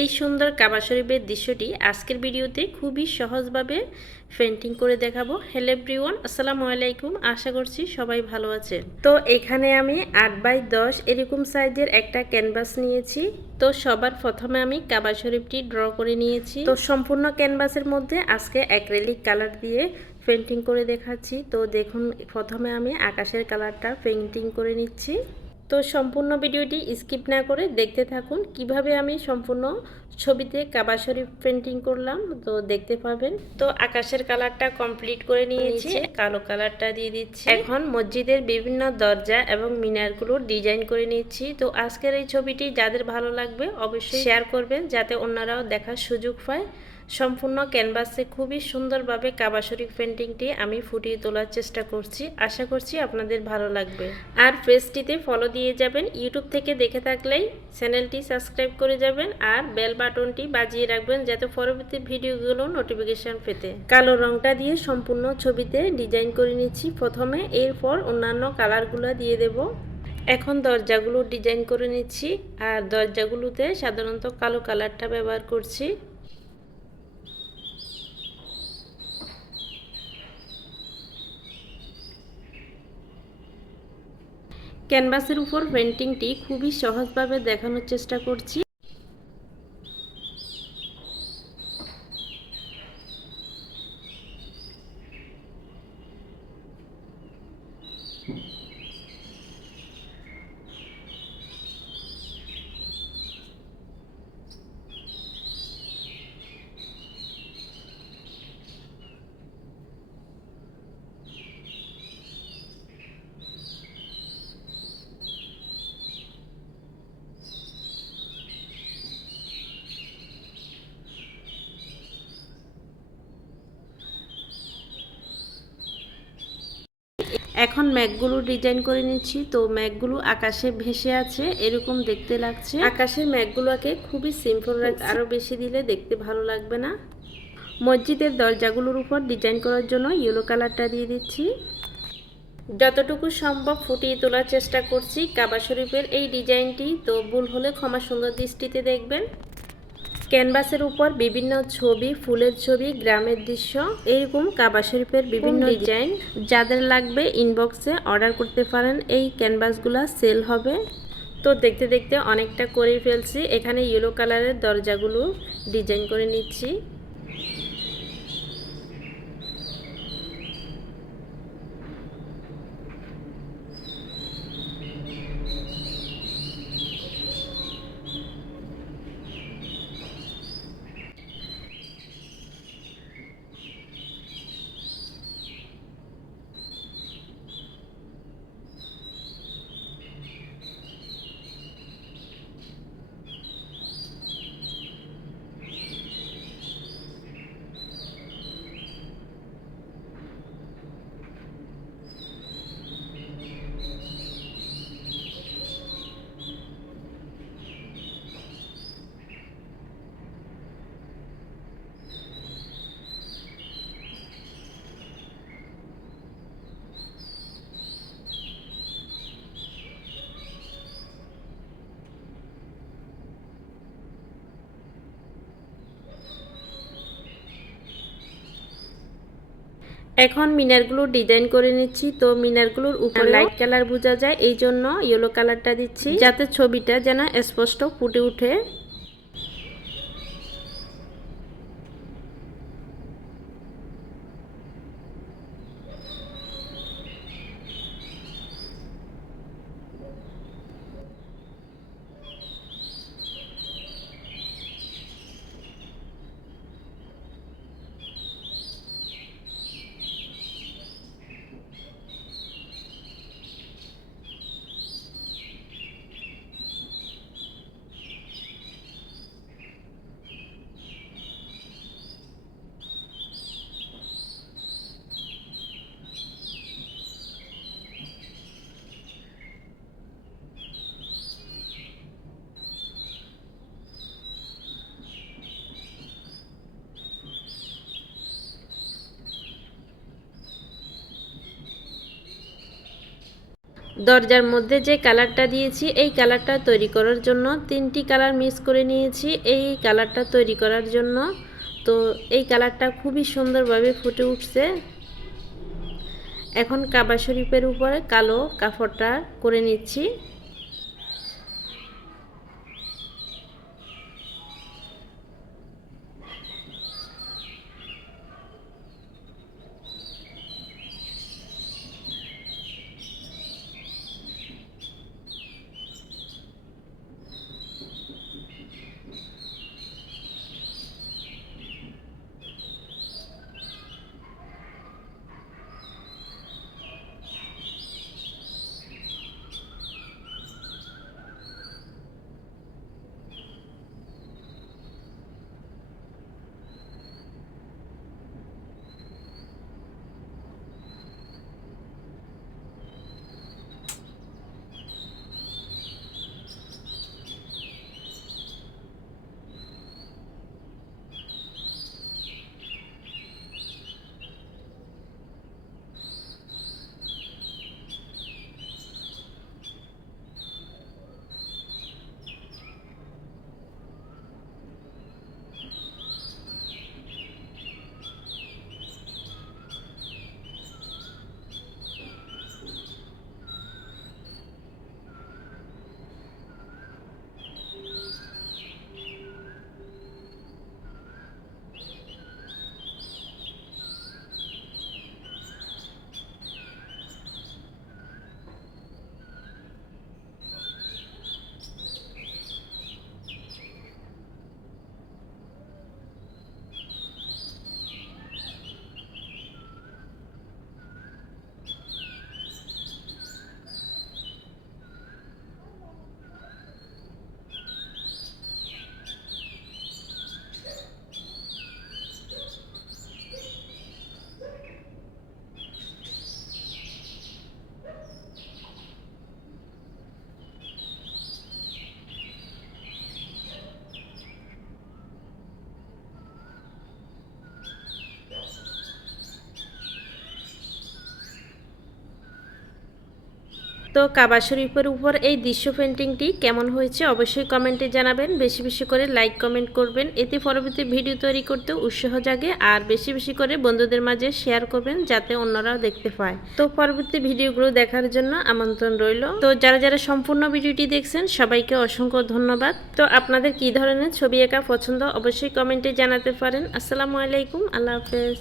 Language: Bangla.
এই সুন্দর কাবা শরীফের দৃশ্যটি আজকের ভিডিওতে খুবই সহজভাবে পেন্টিং করে দেখাবো। হ্যালো এভরিওয়ান, আসসালামু আলাইকুম। আশা করছি সবাই ভালো আছেন। তো এখানে আমি 8x10 এরকম সাইজের একটা ক্যানভাস নিয়েছি। তো সবার প্রথমে আমি কাবা শরীফটি ড্র করে নিয়েছি। তো সম্পূর্ণ ক্যানভাসের মধ্যে আজকে অ্যাক্রিলিক কালার দিয়ে পেন্টিং করে দেখাচ্ছি। তো দেখুন, প্রথমে আমি আকাশের কালারটা পেন্টিং করে নিচ্ছি। তো সম্পূর্ণ ভিডিওটি স্কিপ না করে দেখতে থাকুন কিভাবে আমি সম্পূর্ণ ছবিতে কাবা শরীফ পেন্টিং করলাম, তো দেখতে পাবেন। তো আকাশের কালারটা কমপ্লিট করে নিয়েছি, কালো কালারটা দিয়ে দিচ্ছি। এখন মসজিদের বিভিন্ন দরজা এবং মিনারগুলোর ডিজাইন করে নিচ্ছি। তো আজকের এই ছবিটি যাদের ভালো লাগবে অবশ্যই শেয়ার করবেন, যাতে অন্যরাও দেখার সুযোগ পায়। সম্পূর্ণ ক্যানভাসে খুবই সুন্দরভাবে কাবা শরীফ পেন্টিংটি আমি ফুটিয়ে তোলার চেষ্টা করছি। আশা করছি আপনাদের ভালো লাগবে। আর পেজটিতে ফলো দিয়ে যাবেন। ইউটিউব থেকে দেখে থাকলেই চ্যানেলটি সাবস্ক্রাইব করে যাবেন আর বেল বাটনটি বাজিয়ে রাখবেন, যাতে পরবর্তী ভিডিওগুলো নোটিফিকেশন পেতে। কালো রংটা দিয়ে সম্পূর্ণ ছবিতে ডিজাইন করে নিচ্ছি প্রথমে, এরপর অন্যান্য কালারগুলো দিয়ে দেব। এখন দরজাগুলো ডিজাইন করে নিচ্ছি, আর দরজাগুলোতে সাধারণত কালো কালারটা ব্যবহার করছি। ক্যানভাসের উপর পেন্টিংটি খুবই সহজভাবে দেখানোর চেষ্টা করছি। এখন মেঘগুলো ডিজাইন করে নিচ্ছি। তো মেঘগুলো আকাশে ভেসে আছে এরকম দেখতে লাগছে। আকাশের মেঘগুলোকে খুবই সিম্পল রাখছি, আরো বেশি দিলে দেখতে ভালো লাগবে না। মসজিদের দরজাগুলোর উপর ডিজাইন করার জন্য ইয়েলো কালারটা দিয়ে দিচ্ছি। যতটুকু সম্ভব ফুটিয়ে তোলার চেষ্টা করছি কাবা শরীফের এই ডিজাইনটি। তো ভুল হলে ক্ষমা সুন্দর দৃষ্টিতে দেখবেন। ক্যানভাসের উপর বিভিন্ন ছবি, ফুলের ছবি, গ্রামের দৃশ্য, এরকম কাবা শরীফের বিভিন্ন ডিজাইন যাদের লাগবে ইনবক্সে অর্ডার করতে পারেন। এই ক্যানভাসগুলো সেল হবে। তো দেখতে দেখতে অনেকটা করে ফেলছি। এখানে ইয়েলো কালারের দরজাগুলো ডিজাইন করে নিচ্ছি। এখন মিনারগুলো ডিজাইন করে নিচ্ছি। তো মিনারগুলোর উপরে লাইট কালার বোঝা যায়, এই জন্য ইয়েলো কালারটা দিচ্ছি, যাতে ছবিটা যেন স্পষ্ট ফুটে ওঠে। দরজার মধ্যে যে কালারটা দিয়েছি এই কালারটা তৈরি করার জন্য 3টি কালার মিক্স করে নিয়েছি এই কালারটা তৈরি করার জন্য। তো এই কালারটা খুবই সুন্দরভাবে ফুটে উঠছে। এখন কাবা শরীফের উপরে কালো কাপড়টা করে নিচ্ছি। তো কাবা শরীফের উপর এই দৃশ্য পেন্টিংটি কেমন হয়েছে অবশ্যই কমেন্টে জানাবেন। বেশি বেশি করে লাইক কমেন্ট করবেন, এতে পরবর্তী ভিডিও তৈরি করতে উৎসাহ জাগে। আর বেশি বেশি করে বন্ধুদের মাঝে শেয়ার করবেন যাতে অন্যরাও দেখতে পায়। তো পরবর্তী ভিডিওগুলো দেখার জন্য আমন্ত্রণ রইল। তো যারা যারা সম্পূর্ণ ভিডিওটি দেখছেন সবাইকে অসংখ্য ধন্যবাদ। তো আপনাদের কী ধরনের ছবি আঁকা পছন্দ অবশ্যই কমেন্টে জানাতে পারেন। আসসালামু আলাইকুম, আল্লাহ হাফেজ।